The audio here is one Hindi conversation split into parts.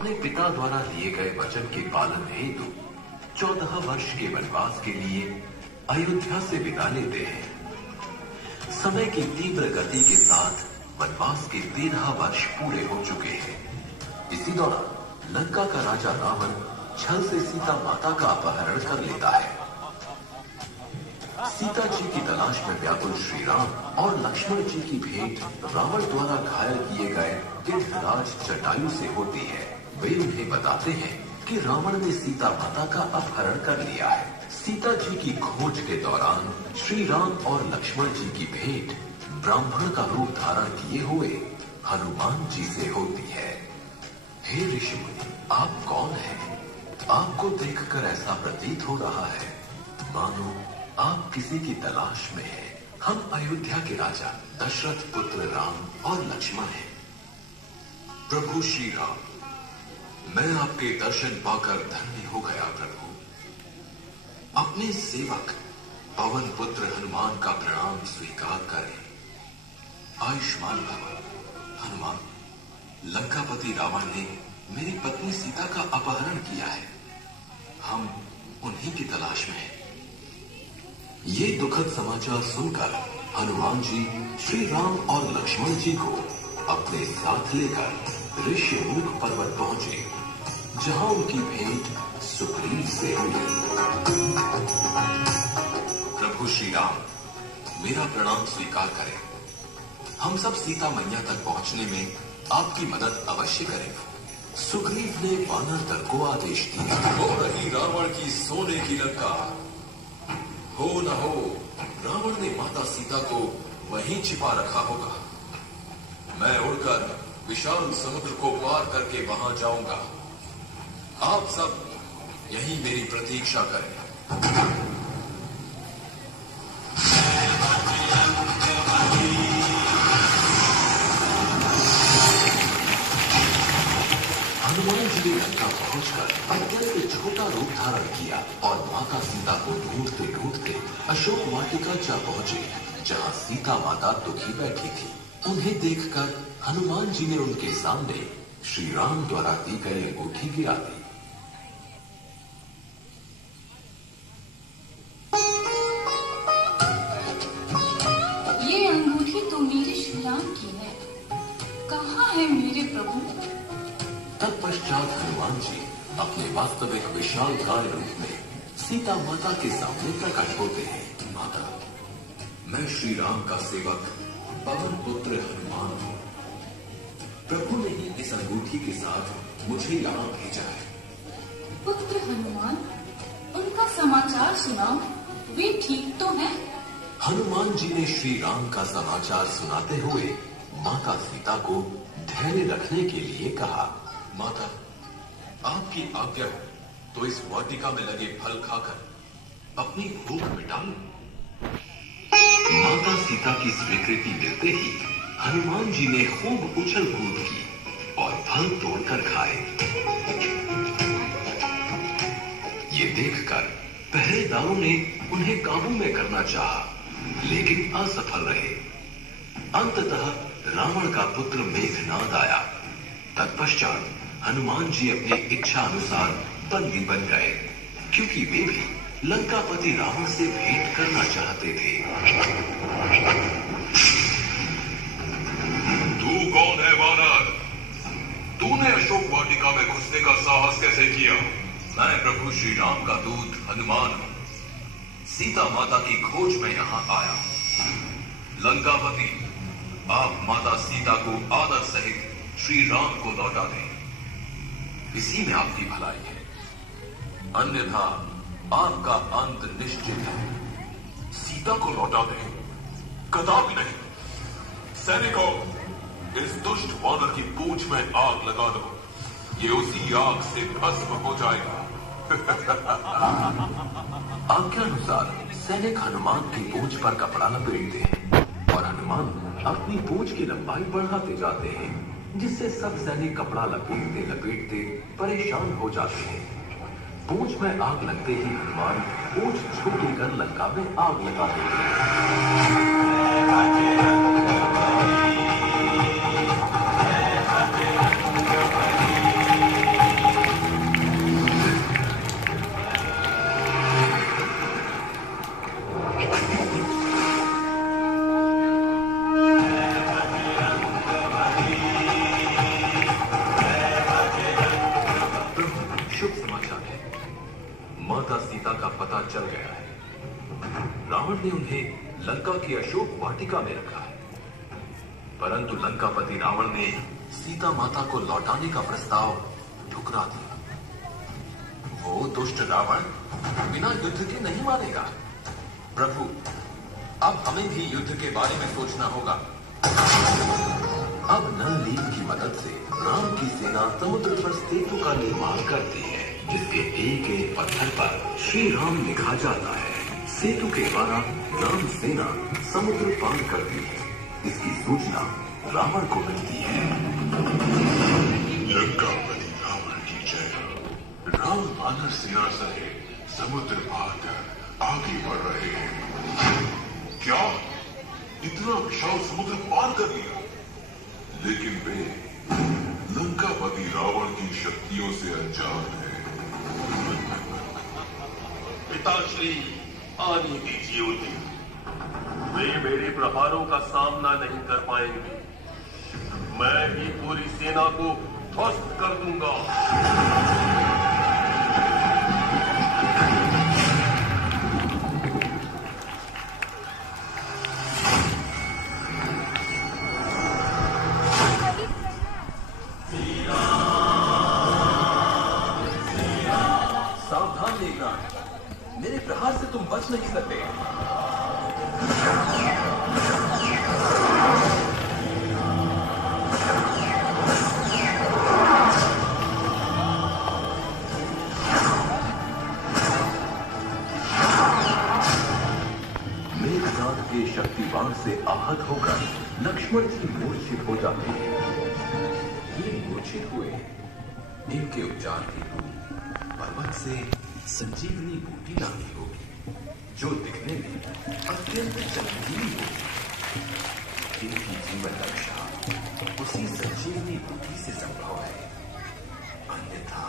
अपने पिता द्वारा लिए गए वचन के पालन हेतु 14 वर्ष के वनवास के लिए अयोध्या से विदा लेते हैं। समय की तीव्र गति के साथ वनवास के 13 वर्ष पूरे हो चुके हैं। इसी दौरान लंका का राजा रावण छल से सीता माता का अपहरण कर लेता है। सीता जी की तलाश में व्याकुल श्री राम और लक्ष्मण जी की भेंट रावण द्वारा घायल किए गए गिद्धराज जटायु से होती है। वे उन्हें बताते हैं कि रावण ने सीता माता का अपहरण कर लिया है। सीता जी की खोज के दौरान श्री राम और लक्ष्मण जी की भेंट ब्राह्मण का रूप धारण किए हुए हनुमान जी से होती है। हे ऋषिमुनि, आप कौन हैं? आपको देखकर ऐसा प्रतीत हो रहा है मानो आप किसी की तलाश में हैं। हम अयोध्या के राजा दशरथ पुत्र राम और लक्ष्मण हैं। प्रभु श्री राम, मैं आपके दर्शन पाकर धन्य हो गया। प्रभु, अपने सेवक पवन पुत्र हनुमान का प्रणाम स्वीकार करें। आयुष्मान भव। हनुमान, लंकापति रावण ने मेरी पत्नी सीता का अपहरण किया है। हम उन्हीं की तलाश में हैं। ये दुखद समाचार सुनकर हनुमान जी श्री राम और लक्ष्मण जी को अपने साथ लेकर ऋष्यमुख पर्वत पहुंचे, जहां उनकी भेंट सुग्रीव से हुई। प्रभु श्री राम, मेरा प्रणाम स्वीकार करें। हम सब सीता मैया तक पहुंचने में आपकी मदद अवश्य करेंगे। सुग्रीव ने वानर दल को आदेश दिया। हो रही रावण की सोने की लंका, हो न हो रावण ने माता सीता को वहीं छिपा रखा होगा। मैं उड़कर विशाल समुद्र को पार करके वहां जाऊंगा। आप सब यहीं मेरी प्रतीक्षा करें। हनुमान जी ने लंका पहुंचकर अत्यंत छोटा रूप धारण किया और माता सीता को ढूंढते ढूंढते अशोक वाटिका जा पहुंचे, जहां सीता माता दुखी बैठी थी। उन्हें देखकर हनुमान जी ने उनके सामने श्री राम द्वारा दी गई अंगूठी गिरा दी। ये अंगूठी तो मेरे श्री राम की है। कहाँ है मेरे प्रभु? तत्पश्चात हनुमान जी अपने वास्तविक विशाल काय रूप में सीता माता के सामने प्रकट होते हैं। माता, मैं श्री राम का सेवक पवन पुत्र हनुमान हूँ। प्रभु ने ही इस अंगूठी के साथ मुझे यहाँ भेजा है। पुत्र हनुमान, उनका समाचार सुनाओ, वे ठीक तो हैं? हनुमान जी ने श्री राम का समाचार सुनाते हुए माता सीता को धैर्य रखने के लिए कहा। माता, आपकी आज्ञा हो तो इस वाटिका में लगे फल खाकर अपनी भूख मिटा लूं। माता सीता की स्वीकृति मिलते ही हनुमान जी ने खूब उछल कूद की और फल तोड़कर खाए। ये देखकर पहरेदारों ने उन्हें काबू में करना चाहा, लेकिन असफल रहे। अंततः रावण का पुत्र मेघनाद आया। तत्पश्चात हनुमान जी अपनी इच्छा अनुसार बंदी बन गए, क्योंकि वे भी लंकापति रावण से भेंट करना चाहते थे। तू कौन है वानर? तूने अशोक वाटिका में घुसने का साहस कैसे किया? मैं प्रभु श्री राम का दूत हनुमान हूँ। सीता माता की खोज में यहाँ आया। लंकापति, आप माता सीता को आदर सहित श्री राम को लौटा दें। इसी में आपकी भलाई है, अन्यथा आपका अंत निश्चित है। सीता को लौटा दें? कदापि नहीं। सैनिकों, इस दुष्ट वानर की पूंछ में आग लगा दो। ये उसी आग से भस्म हो जाएगा। आज्ञा अनुसार सैनिक हनुमान की पूंछ पर कपड़ा लपेटते हैं और हनुमान अपनी पूंछ की लंबाई बढ़ाते जाते हैं, जिससे सब सैनिक कपड़ा लपेटते लपेटते परेशान हो जाते हैं। पूंछ में आग लगते ही हनुमान पूंछ छोटी कर लंका में आग लगा देते हैं। चल गया है। रावण ने उन्हें लंका की अशोक वाटिका में रखा है, परंतु लंकापति रावण ने सीता माता को लौटाने का प्रस्ताव ठुकरा दिया। वो दुष्ट रावण बिना युद्ध के नहीं मानेगा। प्रभु, अब हमें भी युद्ध के बारे में सोचना होगा। अब नल नील की मदद से राम की सेना समुद्र पर सेतु का निर्माण करती है, जिसके एक एक पत्थर पर श्री राम लिखा जाता है। सेतु के द्वारा राम सेना समुद्र पार करती है। इसकी सूचना रावण को मिलती है। लंकापति रावण की जय। राम वानर सेना सहित समुद्र पार कर आगे बढ़ रहे हैं। क्या इतना विशाल समुद्र पार कर लिया? लेकिन वे लंकापति रावण की शक्तियों से अनजान है। पिताश्री, आने दीजिए उन्हें। वे मेरे प्रहारों का सामना नहीं कर पाएंगे। मैं ही पूरी सेना को ध्वस्त कर दूंगा। सावधान देखना, मेरे प्रहार से तुम बच नहीं सकते। मेघनाद के शक्तिवान से आहत होकर लक्ष्मण जी मूर्छित हो जाते हैं। ये मूर्छित हुए, इनके उपचार के लिए पर्वत से संजीवनी बूटी लानी होगी, जो दिखने में अत्यंत चमकीली होगी। इनकी जीवन रक्षा उसी संजीवनी बूटी से संभव है, अन्यथा।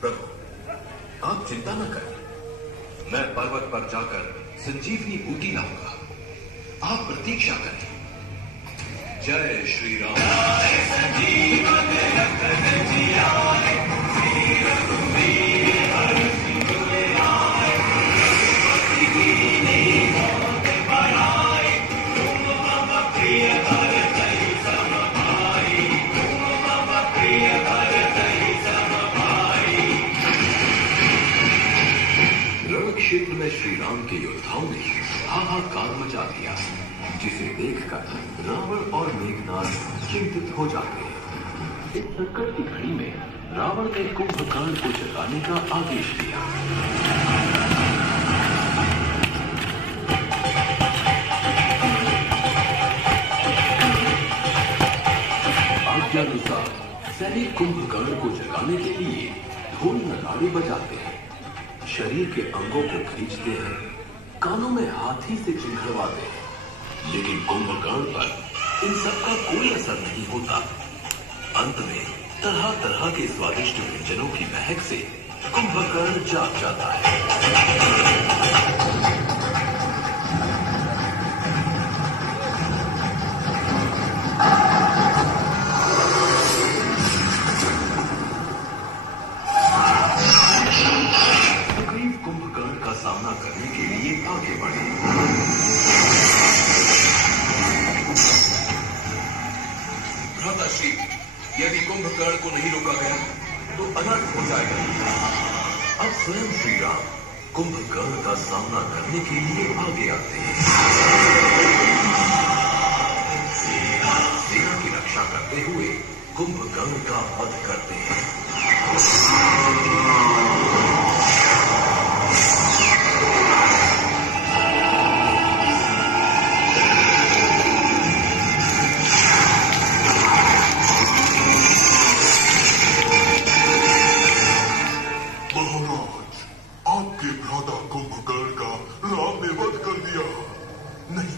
प्रभु, आप चिंता न करें, मैं पर्वत पर जाकर संजीवनी बूटी लाऊंगा। आप प्रतीक्षा करें। जय श्री राम। क्षेत्र में श्री राम के योद्धाओं ने हाहाकार मचा दिया, जिसे देखकर रावण और मेघनाद चिंतित हो जाते हैं। इस संकट की घड़ी में रावण ने कुंभकर्ण को जगाने का आदेश दिया। आज्ञानुसार सैनिक कुंभकर्ण को जगाने के लिए ढोल नगाड़े बजाते हैं, शरीर के अंगों को खींचते हैं, कानों में हाथी से चिंघड़वाते हैं, लेकिन कुंभकर्ण पर इन सब का कोई असर नहीं होता। अंत में तरह तरह के स्वादिष्ट व्यंजनों की महक से कुंभकर्ण जाग जाता है। कुंभकर्ण का सामना करने के लिए आगे बढ़े। भ्राताश्री, यदि कुंभकर्ण को नहीं रोका गया तो अनर्थ हो जाएगा। अब स्वयं श्री राम कुंभकर्ण का सामना करने के लिए आगे आते हैं। सेना की रक्षा करते हुए कुंभकर्ण का वध करते हैं। आपके भ्राता कुंभकर्ण का राम ने वध कर दिया। नहीं,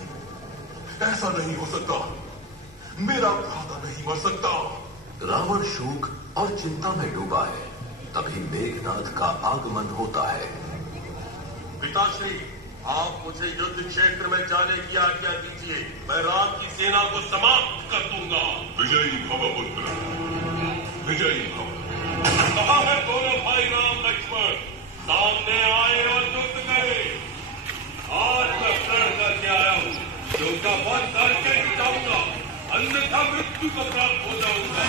ऐसा नहीं हो सकता। मेरा भ्राता नहीं मर सकता। रावण शोक और चिंता में डूबा है। तभी मेघनाद का आगमन होता है। पिताश्री, आप मुझे युद्ध क्षेत्र में जाने की आज्ञा दीजिए। मैं राम की सेना को समाप्त कर दूंगा। विजयी भव पुत्र, विजयी भव। कहाँ है दोनों भाई राम लक्ष्मण? सामने आए और युद्ध करें। वध करके ही जाऊंगा, अन्यथा मृत्यु को प्राप्त हो जाऊंगा।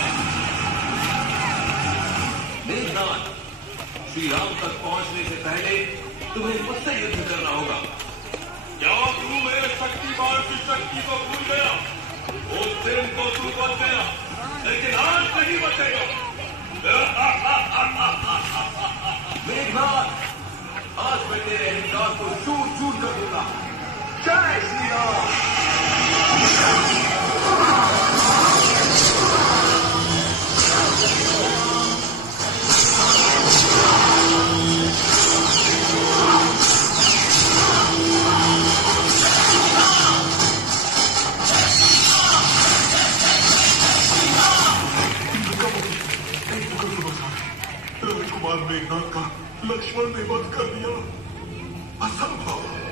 मेघनाथ, श्री राम तक पहुंचने से पहले तुम्हें मुझसे युद्ध करना होगा। क्या तू मेरे शक्तिमान की शक्ति को भूल गया? उस दिन को तू बच गया, लेकिन आज नहीं बचेगा। मेघनाथ, आज मैं तेरे अहंकार को चूर चूर कर दूंगा। जय श्री राम। राजकुमार मेघनाथ का लक्ष्मण ने वध कर दिया। असंभव।